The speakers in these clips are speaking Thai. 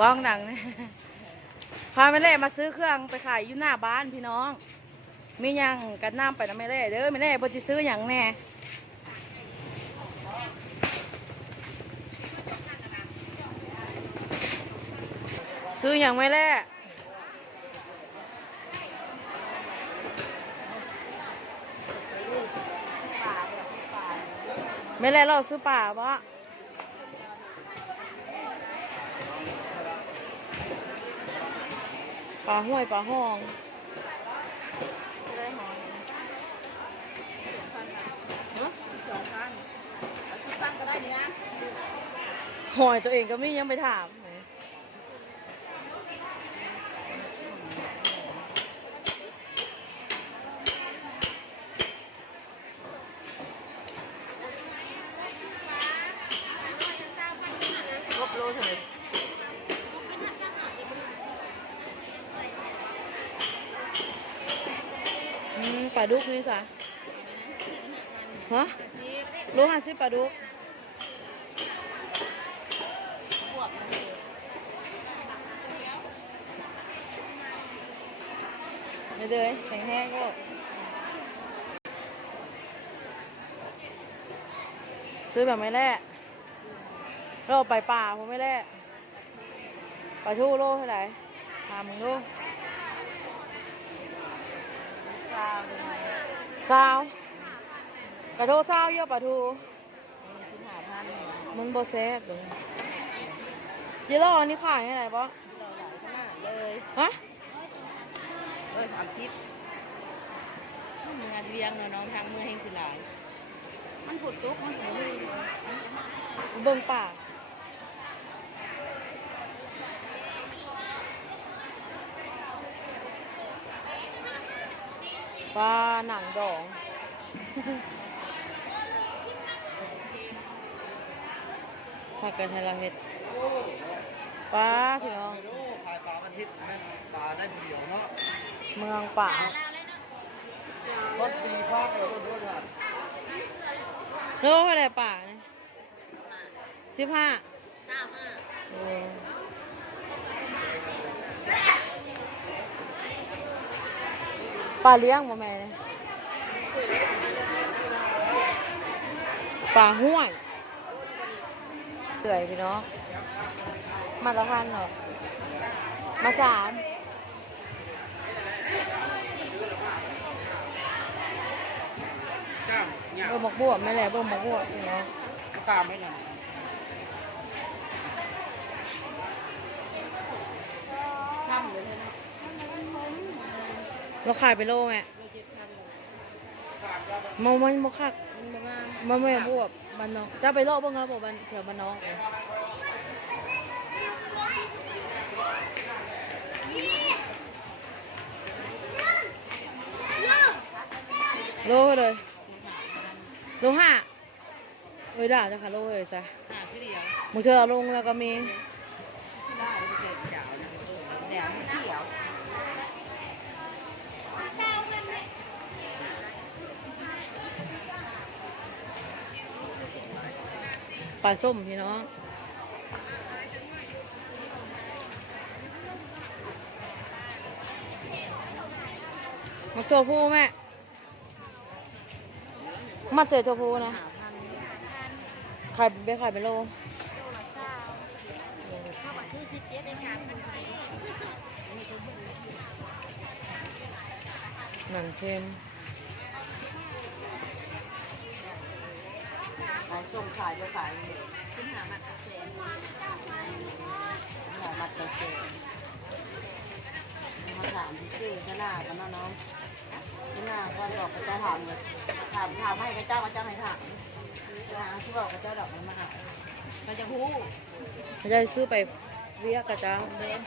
ว่องดังนะพาแม่เล่มาซื้อเครื่องไปขายอยู่หน้าบ้านพี่น้อง มียังกันน้ำไปนะแม่เล่เด้อแม่เล่พิ่นสิซื้อหยังแน่ซื้อหยังแม่เล่แม่เล่เราซื้อป่าปะ ปลาห้วยปลาห้องหอยตัวเองก็ไม่ยังไปถาม ลาดุกนี่สะฮะโลห้าสิบปลาดุกไม่เลยแข็งแห้งก็ซื้อแบบไม่แล่เราไปป่าผมไม่แล่ปลาทูโลเท่าไหร่ถามมึงดู ซาวกระโทซาวเยอะปลาทูมึงโบเซฟเลยจิโร่อันนี้ขายยังไงปะเลยฮะเลยสามทิศมืองเวียงเนาะน้องทางมืองเฮงสิหลายมันผุดตุ๊กมันผุดเลยเบิ่งป่า ปลาหนังดอง ผักกันไทยเราเห็ดปลาพี่น้อง ขายปลาอาทิตย์แม่นปลาได้เดียวเนาะเมืองป่า รถตีภาคเลยรถรถอะโลเท่าไหรป่าเนี่ยสิบห้าโอ้ ปลาเลี้ยงบ่แม่เนี่ยปลาห้วยเตื่อยพี่น้องมาละพันเหรอมาสามจ้างเนี่ยเบอร์บอกบวบไม่แหละเบอร์บอกบวบพี่น้องตามให้หน่อย ช่ำเลยนะ เราขายไปโลแม่โลเจ็ดพันเลยมันมันมันคักมันบ่งามมันไม่บวบมันน้องจะไปโลกบ้างครับบอกมันแถวมันน้องเองโลเลยโลห้าเอ้ยด่าจะค่ะโลเลยซะหาที่เดียวมึงเธอเอาลงแล้วก็มี ได้ไปเก็บเดี๋ยวนะเดี๋ยวมันเขียว ปลาส้มพี่น้องมาตัวผู้แม่ มาเจอตัวผู้นะหาพันขายไปขายไปโลชื่อชิปเจ็ดในงานมันหนังเค็ม ขายส่งขายจะขายขึ้นหามัดกระเซ็นหามัดกระเซ็นมาถามที่ชื่อชนะกันนะน้องชนะก็บอกกระเจ้าถามเลยถามถามให้กระเจ้ากระเจ้าให้ถามนะที่บอกกระเจ้าดอกมันมาหาก็จะฮู้เขาจะซื้อไปเวียกกระจ้าเดิน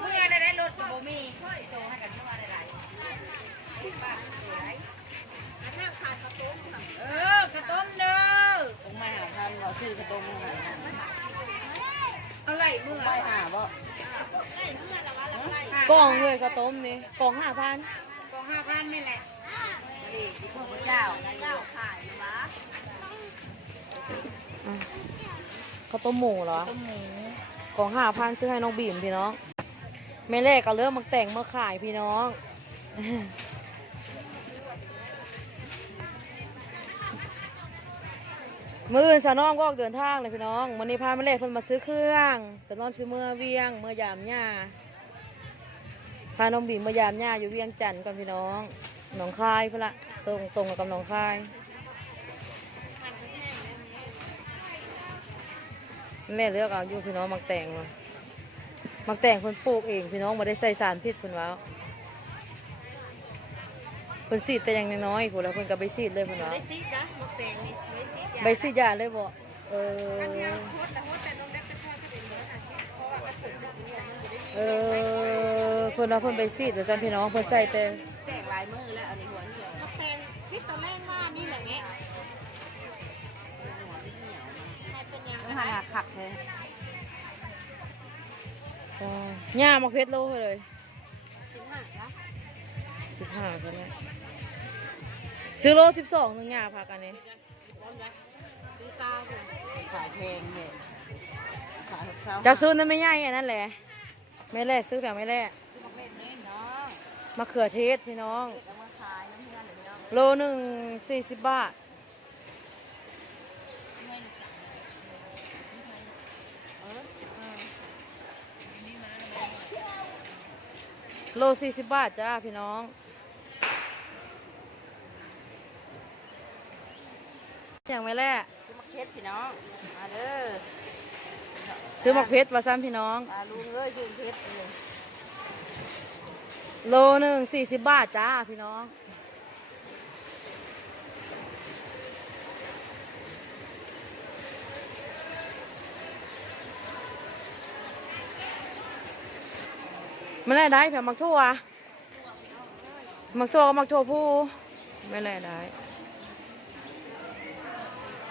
เมื่อได้ได้รถบ่มีโตให้กันทั่วได้หลายเออกระต้มเด้อตรงมาหาท่านเราชื่อกระต้มมาหา อะไรมือ ไปหาบ่ กล่องเลยข้าวต้มนี่กล่องห้าพันกองห้าพันไม่แหละดีที่พระเจ้าเจ้าขายหวะอะข้าวต้มหมูเหรอต้มหมูขของห้าพันซื้อให้น้องบีมพี่น้องแม่แรกก็เริ่มมาแต่งมาขายพี่น้อง มืออื่นสาวน้องก็ออกเดินทางเลยพี่น้องวันนี้พาแม่แรกเพิ่นมาซื้อเครื่องสาวน้องซื้อเมื่อเวียงเมื่อยามหญ้า พาน้องบีมมายามหญ้าอยู่เวียงจันทน์ก่อนพี่น้องหนองคายเพื่อละตรงตรงกับหนองคายแม่เลือกเอาอยู่พี่น้องมักแต่งว่ะมักแต่งคนปลูกเองพี่น้องมาได้ใส่สารพิษเพิ่นว่าเพิ่นสีดแต่อยังน้อยๆพุ่นแล้วเพิ่นก็ไปสีดเลยเพิ่นว่าได้ซีดนะมะแตงนี่ได้ซีดใบสีดยาเลยบ่เออ พิ่นว่าเพิ่นไปสีดแต่ซั่นพี่น้องเพิ่นใส่แต่แตกลายมือแล้วอันนี้หัวเหี่ยวมะแตงที่ตอนแรกว่านี่แหละแม่หัวไม่เหี่ยวนะให้เป็นยังไม่ไงหันขักเลยอ๋อย่ามาเพชรโลเลยสิบห้าละ15ก็ได้ซื้อโล12นึงย่าพากันนี่พร้อมนะซื้อซาวเลยขายเพลงเนี่ยขายเช้าจะซื้อนั้นไม่ใหญ่อันนั้นแหละแม่แล่ซื้อแบบไม่แล่ มะเขือเทศพี่น้อง เอามาขายน้ำเพื่อนหรือเนาะโลหนึ่งสี่สิบบาทเออโลสี่สิบบาทจ้าพี่น้อง อย่างไม่แล่ซื้อมะเขือพี่น้อง มาเด้อซื้อมะเพชรมาซ้ำพี่น้อง มาลุงเอ้ยซื้อเพชรเลย โลหนึ่งสี่สิบบาทจ้าพี่น้องไม่ได้ได้เผื่มักทั่วมักทั่วก็มักทั่วผู้ไม่ได้ได้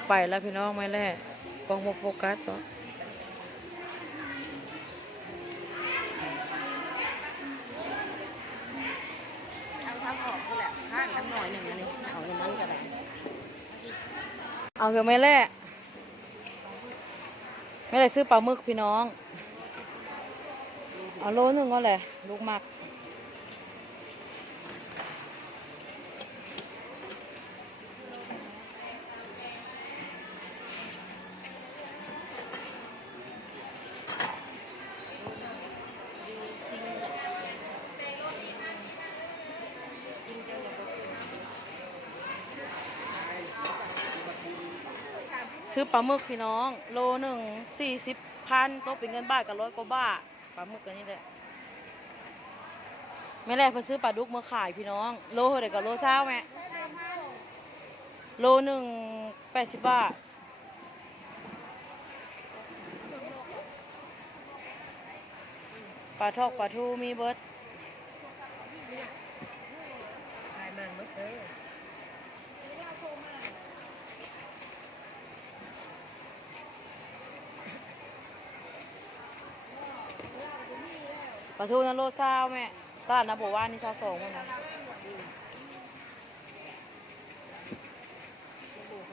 ไปแล้วพี่น้องไม่แล่กองโฟกัสก็ เอาทำออกก็แหละห้างน้ำหน่อยหนึ่งอันนี้เอาอย่างนั้นก็ได้ เอาเถอะไม่แล่ไม่ได้ซื้อปลาหมึกพี่น้อง เอาโลหนึ่งก็เลยลูกมัก ซื้อปลาหมึกพี่น้อง โลหนึ่งสี่สิบพันก็เป็นเงินบาทกับร้อยกว่าบาทปลาหมึกกันนี่แหละไม่แรกเพิ่นซื้อปลาดุกมาขายพี่น้อง โลเท่าไหร่กับโลเศร้าแม่โลหนึ่งแปดสิบบาทปลาทอกปลาทูมีเบิร์ดขายมันเมื่อซื้ ปลาทูนั่นโลเศร้าแม่ตลาดนะบอกว่านี่เศร้าสองมดนะ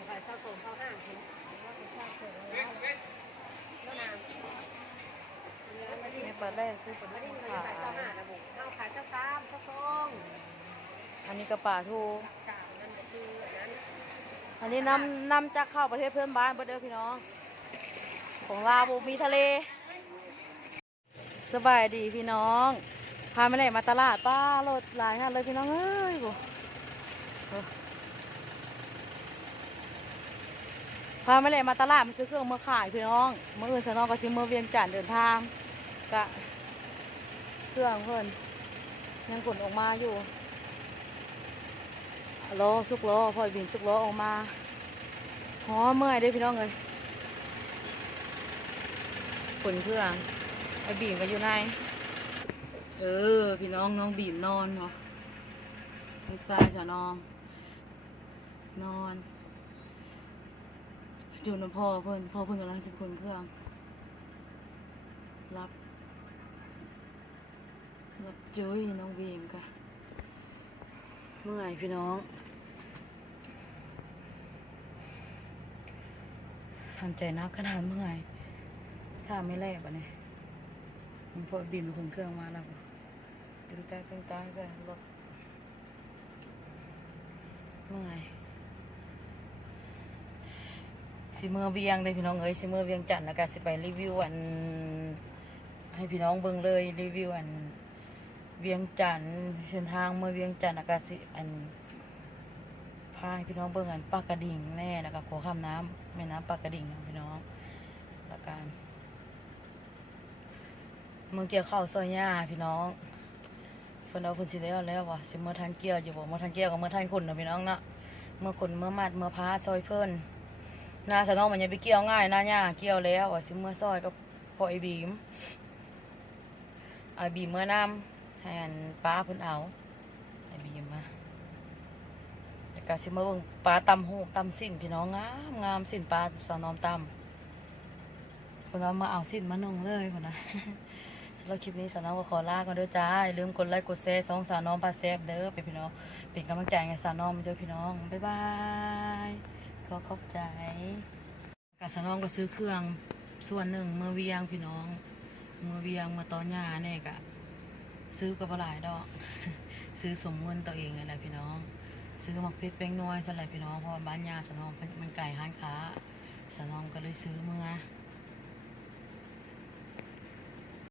ขายซาวโซนข้าวห้างคุณว่เป็นข้าวโซนแล้วมะนี่ปลาแรกซื้อปลาดุกมาขายขาข้าวยห้างระบุข้าวขายข้าวสามข้าวซองอันนี้ก็ปลาทูอันนี้นำนำจากเข้าประเทศเพื่อนบ้านเบดเด้อพี่น้อง ของลาวบ่มีทะเล สบายดีพี่น้อง พาไม่ได้มาตลาดป้ารถหลายขนาดเลยพี่น้องเอ้ยบ่พาไม่ได้มาตลาดมาซื้อเครื่องมาขายพี่น้องเมื่ออื่นสนองก็ซื้อเมื่อเวียงจันทน์เดินทางกะเครื่องเพิ่นยังขนออกมาอยู่โลสุกโลพอยบินสุกโลอออกมาหอเมื่อยเด้พี่น้องเลยขนเครื่อง ไอ้บีมก็อยู่ใน เออ พี่น้องน้องบีมนอนเหรอลูกชายจะนอน นอนอยู่น้ำพ่อเพิ่อนพ่อเพิ่อนกำลังสิขนเครื่อง รับ รับจุ้ยน้องบีมค่ะ เมื่อยพี่น้องทำใจนักขนาดเมื่อยถ้าไม่แลกอะเนี่ย มีพอบินขึ้นเครื่องมาแล้วกึ่งกลางกึ่งกลางกันรถเมื่อยสิเมื่อเวียงเลยพี่น้องเอ้ยสิเมื่อเวียงจันทน์แล้วก็สิไปรีวิวอัน ให้พี่น้องเบิ่งเลยรีวิวอัน เวียงจันทน์เส้นทางเมื่อเวียงจันทน์แล้วก็สิอันพาให้พี่น้องเบิ่งอันปลากระดิ่งแน่แล้วก็ขอข้ามน้ำแม่น้ำปลากระดิ่งพี่น้องแล้วก็เมือเกี่ยวข้าวซอยหญ้าพี่น้องเพิ่นเอาเพิ่นสิแล้วแล้วว่ะสิเมื่อทานเกี่ยวอยู่บ่เมื่อทานเกี่ยวกับเมื่อทานคนเนาะพี่น้องเนาะเมื่อคนเมื่อมัดเมื่อพาซอยเพิ่นหน้าสะน้องมันยังไปเกี่ยวง่ายหน้าหญ้าเกี่ยวแล้วว่ะสิเมื่อซอยก็พอไอ้บีมไอ้บีมเมื่อน้ำให้อันป้าเพิ่นเอาไอ้บีมมาแล้วก็สิมาเบิ่งปลาตำหูตำสิ้นพี่น้องงามงามสิ้นปลาสาน้อมตำคนเรามาเอาสิ้นมานุ่งเลยคนนะ สำหรับคลิปนี้สาวน้อมก็ขอลากันเด้อจ้าอย่าลืมกดไลค์กดแชร์สองสาวน้อมปลาแซ่บเด้อไปพี่น้องเป็นกำลังใจให้สาวน้อมเด้อพี่น้องบ๊ายบายขอขอบใจกับสาวน้อมก็ซื้อเครื่องส่วนหนึ่งเมื่อเวียงพี่น้องเมื่อเวียงมื่อตอนหญ้าเนี่ยกะซื้อก็บ่หลายดอก ซื้อสมเงินตัวเองอะไรพี่น้อง ซื้อหมักเพชรแป้งน้อยสำหรับพี่น้องเพราะบ้านยาสนองมันไก่ห้านค้าสนองก็เลยซื้อเมื่อ